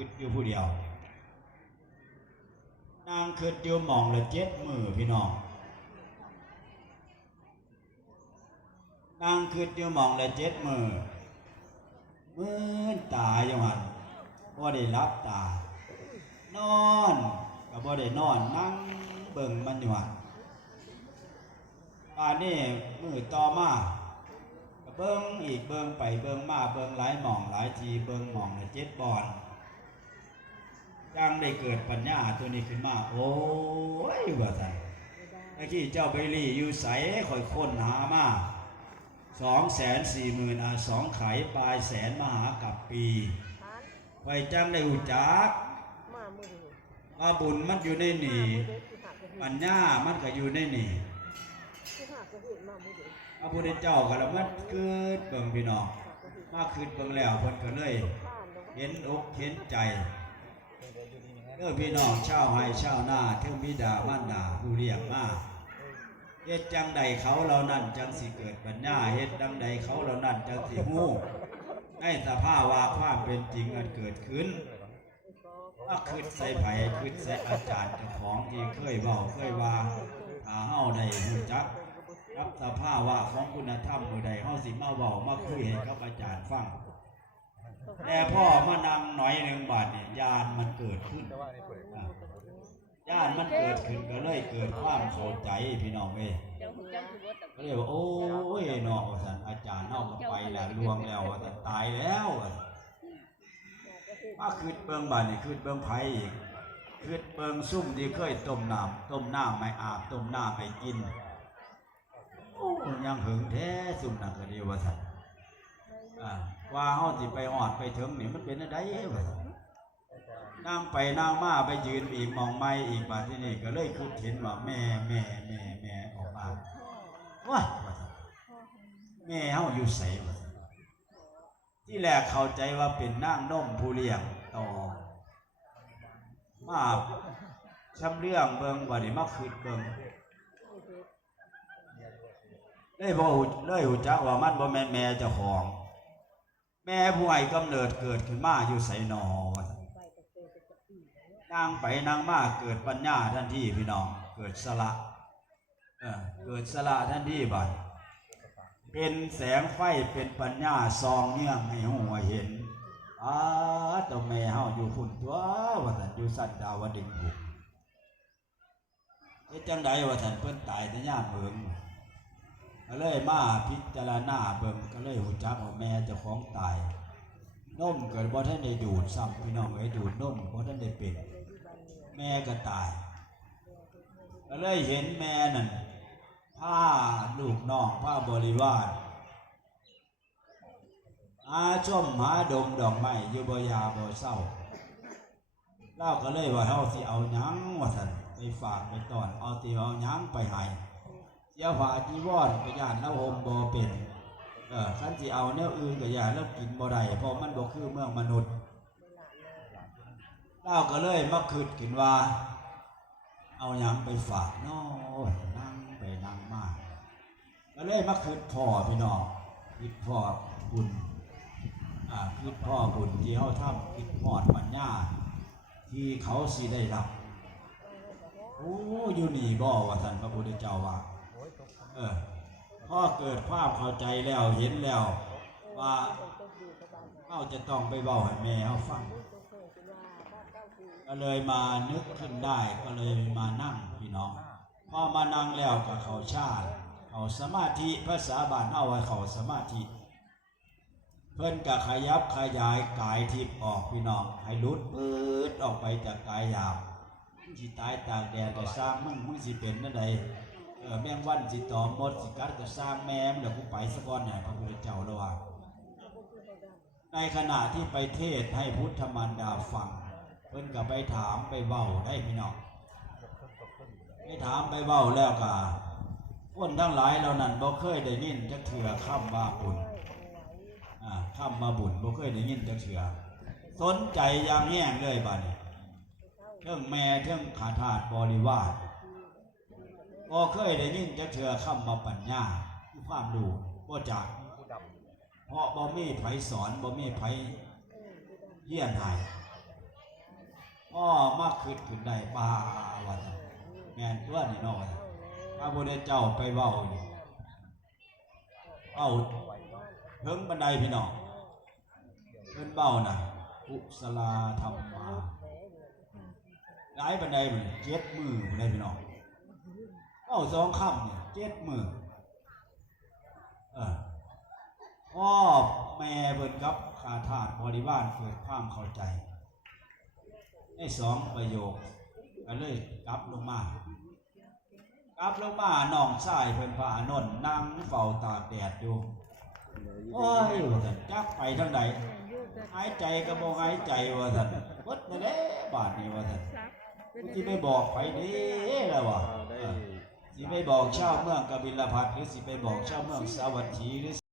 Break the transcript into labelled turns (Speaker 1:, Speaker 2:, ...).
Speaker 1: คืดอยู่ผู้เดียว นางคืดอยู่มองละเจ็ดมือพี่น้อง นางคืดอยู่มองละเจ็ดมือมือตาอยู่หันบ่ได้รับตา นอนก็บ่ได้นอนนั่งเบิ่งมันอยู่หันป่านนี้มือต่อมาเบิ่งอีกเบิ่งไปเบิ่งมาเบิ่งหลายหม่องหลายทีเบิ่งหม่องละเจ็ดบอน จังได้เกิดปัญญาตัวนี้ขึ้นมา โอ้ยว่าซั่นเมื่อกี้เจ้าไปรีอยู่ไสคอยค้นหามาสองแสนสี่หมื่นอาสองไขปลายแสนมหากับปีไว้จังได้หูจัก
Speaker 2: มามือนี้
Speaker 1: ว่าบุญมันอยู่ในนี่ปัญญามันก็อยู่ในนี่
Speaker 2: ที่หักกระหินมามือเด็ก
Speaker 1: พระพุทธเจ้าก็ละมันเกิดเบิ่งพี่น้องมาคืนเบิ่งแล้วเพิ่นก็เลย เห็นอกเห็นใจ เด้อพี่น้องชาวไห้ชาวนาเทิงบิดามารดาผู้เรียกมาเฮ็ดจังใดเขาเหล่านั้นจังสิเกิดปัญญาเฮ็ดจังใดเขาเหล่านั้นจังสิฮู้ให้สภาวะความเป็นจริงอันเกิดขึ้นว่าคืดใส่ไผคืดใส่อาจารย์เจ้าของที่เคยเว้าเคยว่าถ้าเฮาได้รู้จักรับสภาวะของคุณธรรมมือใดเฮาสิมาเว้ามาคุยให้กับอาจารย์ฟัง แต่พ่อมานั่งหน่อยหนึ่งบาทเนี่ยญาณมันเกิดขึ้นญาณมันเกิดขึ้นก็เลยเกิดความเข้าใจพี่น้องเว้ย
Speaker 3: เจ้าหูเจ้าคือว่าแต่
Speaker 1: ก็เลยว่าโอ้ยนาะว่าซั่นอาจารย์เฮาก็ไปแล้วลวงแล้วว่าซั่นตายแล้วว่าซั่นมาคืดเบิ่งบาดนี่คืดเบิ่งไผอีกคืดเบิ่งซุ่มที่เคยต้มน้ำต้มน้ำไม่อาบต้มน้ำไม่กินโอ้ยังหึงแท้ซุ่มนั่นก็ดีว่าซั่น ว่าเฮาสิไปหอดไปถึงนี่มันเป็นอะไรวะนั่งไปนั่งมาไปยืนอีกมองไม่อีกบาที่นี่ก็เลยคิดเห็นว่าแม่แม่แม่แม่ออกมาว้าว่าแม่เฮาอยู่ไสวะซั่นที่แรกเข้าใจว่าเป็นนางนมผู้เลี้ยงต่อมาช้ำเรื่องเบิ่งบัดนี้มาคิดเบิ่งได้บ่ฮู้เลยฮู้จักว่ามันบ่แม่นแม่เจ้าของ แม่ผู้ให้กำเนิดเกิดขึ้นมาอยู่ไสนอว่าซั่นนางไปนางมาเกิดปัญญาทันทีพี่น้อง เกิดสละเออเกิดสละทันทีบัดเป็นแสงไฟเป็นปัญญาซองเนื่องให้หัวเห็นอ้าตัวแม่เฮาอยู่พุ่นตัวว่าซั่นอยู่สันดาวดึงบุกเฮ็ดจังไดว่าซั่นเพิ่นตายแต่ยามเบิ่ง ก็เลยมาพิจารณาเบิ่งก็เลยหูจักว่าแม่เจ้าของตายนมเกิดบ่ท่านได้ดูดซ้ำพี่น้องไอ้ดูดนมบ่ท่านได้เป็นแม่ก็ตาย ก็เลยเห็นแม่นั่นผ้าลูกน้องผ้าบริวารอาชมหาดมดอกไม้อยู่บ่ยาบ่เศร้าเล่าก็เลยว่าเฮาสิเอาหยังว่าซั่นไปฝากไปตอนเอาติเอาหยังไปให้ สียผ้าจีวรก็ย่านเราหมบ่เป็นเออคันสิเอาแนวอื่นก็ย่านเรากินบ่ได้เพราะมันบ่คือเมืองมนุษย์เราก็เลยมาคิดกินว่า เอาหยังไปฝากน้อยนั่งไปนั่งมาก็เลยมาคิดพ่อพี่น้องคิดพ่อบุญอ่าคิดพ่อบุญที่เฮาทำคิดฮอดปัญญาที่เขาสิได้รับโอ้อยู่นี่บ่ว่าท่านพระพุทธเจ้าว่า พ่อเกิดความเข้าใจแล้วเห็นแล้ว ว่าเขาจะต้องไปเบาให้แม่เขาฟังก็เลยมานึกขึ้นได้ก็เลยมานั่งพี่น้องพอมานั่งแล้วกับเขาชาติเขาสมาธิภาษาบานเอาไว้เขาสมาธิ เพิ่อนกะขยับขยายกายทิพย์ออกพี่น้องให้ลุดปืดออกไปจากกายหยาบมึงสิตายตากแดดก็สร้างมึงมึงสิเป็นนั่นใดเออ แมงวันสิตอมมดสิกัดก็สร้างแม่มเดี๋ยวกูไปสะก่อนไหนพระพุทธเจ้าแล้วว่าในขณะที่ไปเทศให้พุทธมารดาฟัง เพิ่นก็ไปถามไปเบ้าได้พี่น้องไปถามไปเบ้าแล้วก็คนทั้งหลายเหล่านั้นบ่เคยได้ยินจักเถื่อคำว่าบุญอ่าคำมาบุญบ่เคยได้ยินจักเถื่อสนใจยางแห้งเลยบัดนี้เทิงแม่เทิงขาทาสบริวาร บ่เคยได้ยินจะเชื่อคำมาปัญญาคือความรู้บ่จากเพราะบ่มีไผสอนบ่มีไผเยี่ยนให้พ่อมาคิดขึ้นได้ป่าวันแม่นตัวนี่นาะว่าซั่นพระพุทธเจ้าไปเว้าอยู่เอาเพิ่งบันไดพี่น้องเพิ่นเบ้าน่ะกุศลาธรรมาหลายบันไดมันเจ็ดมือบันไดพี่น้อง เอ้าสองคำเนี่ยเจ็ดมือเออพ่อแม่เพิ่นกับขาทาสบริวารเกิดความเข้าใจในสองประโยคก็เลยกลับลงมากลับลงมาน้องชายเพิ่นพาอานนท์นั่งเฝ้าตากแดดอยู่โอ้ยว่าซั่นจักไปทางใดหายใจก็บ่หายใจว่าซั่นเบิดนั่นแหละบาดนี้ว่าซั่นสิไปบอกไปเด้แล้วว่าเออ สิไปบอกชาวเมืองกบิลพัทหรือสิไปบอกชาวเมืองสาวัตถีหรือ